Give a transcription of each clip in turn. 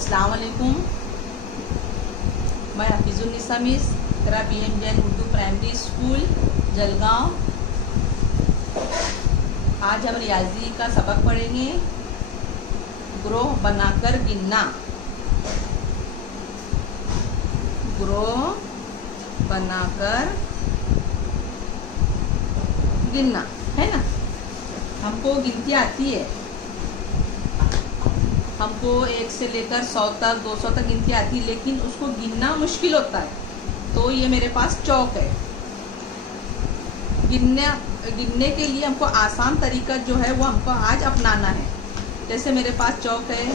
अस्सलाम वालेकुम। मैं हफीजुन्निसा मिस तेरा BM Jain Urdu primary school Jalgaon. आज हम रियाजी का सबक पढ़ेंगे। ग्रोह बनाकर गिनना। ग्रोह बनाकर गिनना है ना। हमको गिनती आती है, हमको 1 से लेकर 100 तक 200 तक गिनती आती है, लेकिन उसको गिनना मुश्किल होता है। तो ये मेरे पास चौक है। गिनने के लिए हमको आसान तरीका जो है वो हमको आज अपनाना है। जैसे मेरे पास चौक है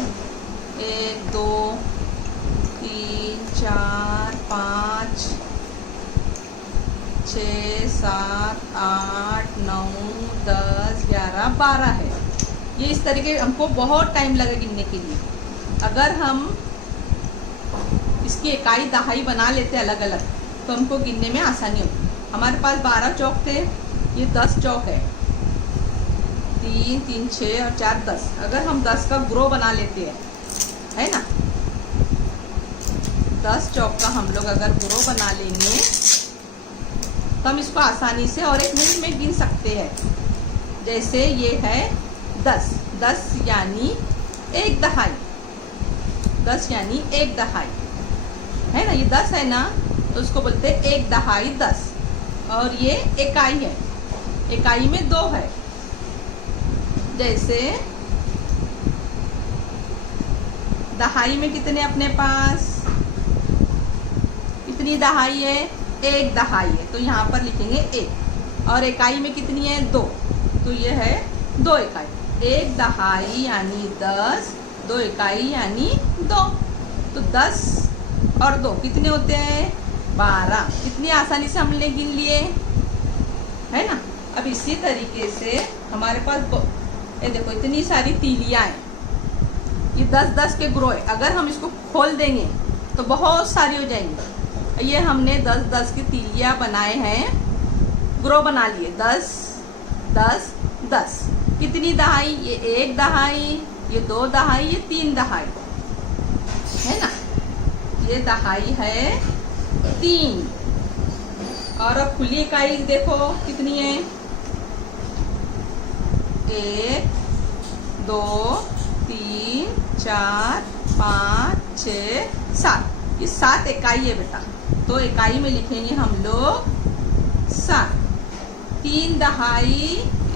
1 2 3 4 5 6 7 8 9 10 11 12 है। ये इस तरीके हमको बहुत टाइम लगे गिनने के लिए। अगर हम इसकी इकाई दहाई बना लेते अलग अलग तो हमको गिनने में आसानी होती। हमारे पास 12 चौक थे, ये 10 चौक है। 3 3 6 और 4 10। अगर हम 10 का ग्रो बना लेते हैं, है ना, 10 चौक का हम लोग अगर ग्रो बना लेंगे तो हम इसको आसानी से और 1 मिनट में गिन सकते हैं। जैसे ये है 10 10 यानी 1 दहाई। 10 यानी 1 दहाई है ना। ये 10 है ना, तो उसको बोलते हैं 1 दहाई 10। और ये इकाई है, इकाई में 2 है। जैसे दहाई में कितने अपने पास, कितनी दहाई है, 1 दहाई है, तो यहाँ पर लिखेंगे 1। और इकाई में कितनी है, 2, तो ये है 2 इकाई। 1 दहाई यानी 10, 2 इकाई यानी 2। तो 10 और 2 कितने होते हैं, 12। कितनी आसानी से हमने गिन लिए, है ना। अब इसी तरीके से हमारे पास ये देखो इतनी सारी तीलियां हैं। ये 10-10 के ग्रो है। अगर हम इसको खोल देंगे तो बहुत सारी हो जाएंगी। ये हमने 10-10 की तीलियां बनाए हैं, ग्रो बना लिए। 10 10 10। कितनी दहाई, ये 1 दहाई, ये 2 दहाई, ये 3 दहाई, है ना। ये दहाई है 3। और अब खुली इकाई देखो कितनी है, 1 2 3 4 5 6 7। ये 7 इकाई है बेटा, तो इकाई में लिखेंगे हम लोग 7। 3 दहाई,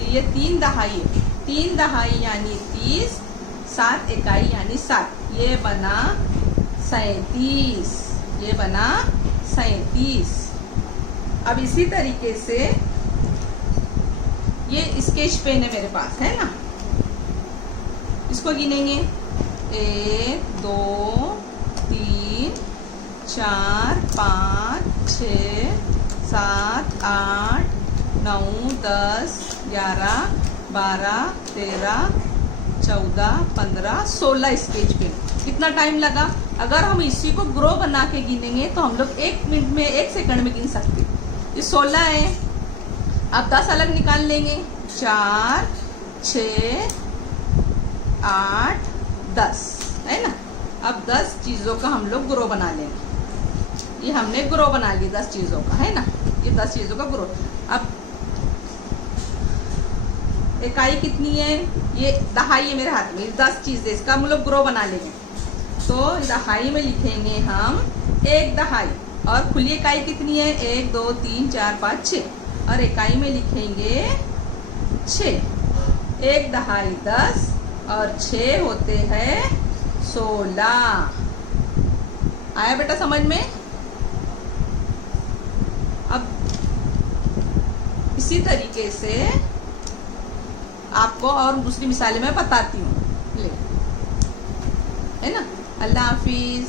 ये 3 दहाई है। 3 दहाई यानी 30, 7 इकाई यानी 7। ये बना 37। ये बना 37। अब इसी तरीके से ये स्केच पेन है मेरे पास, है ना। इसको गिनेंगे 1 2 3 4 5 6 7 8 9 10 11 12 13 14 15 16 स्केच पेन। कितना टाइम लगा। अगर हम इसी को ग्रो बना के गिनेंगे तो हम लोग 1 मिनट में 1 सेकंड में गिन सकते। ये 16 है। अब 10 अलग निकाल लेंगे, 4 6 8 10, है ना। अब 10 चीज़ों का हम लोग ग्रो बना लेंगे। ये हमने ग्रो बना लिया 10 चीज़ों का, है ना। ये 10 चीज़ों का ग्रो। अब इकाई कितनी है, ये दहाई है मेरे हाथ में, 10 चीज़ है, इसका हम लोग ग्रो बना लेंगे। तो दहाई में लिखेंगे हम 1 दहाई। और खुली इकाई कितनी है, 1 2 3 4 5 6। और इकाई में लिखेंगे 6। 1 दहाई 10 और 6 होते हैं 16। आया बेटा समझ में। अब इसी तरीके से आपको और दूसरी मिसालें मैं बताती हूँ, है ना। अल्लाह हाफिज।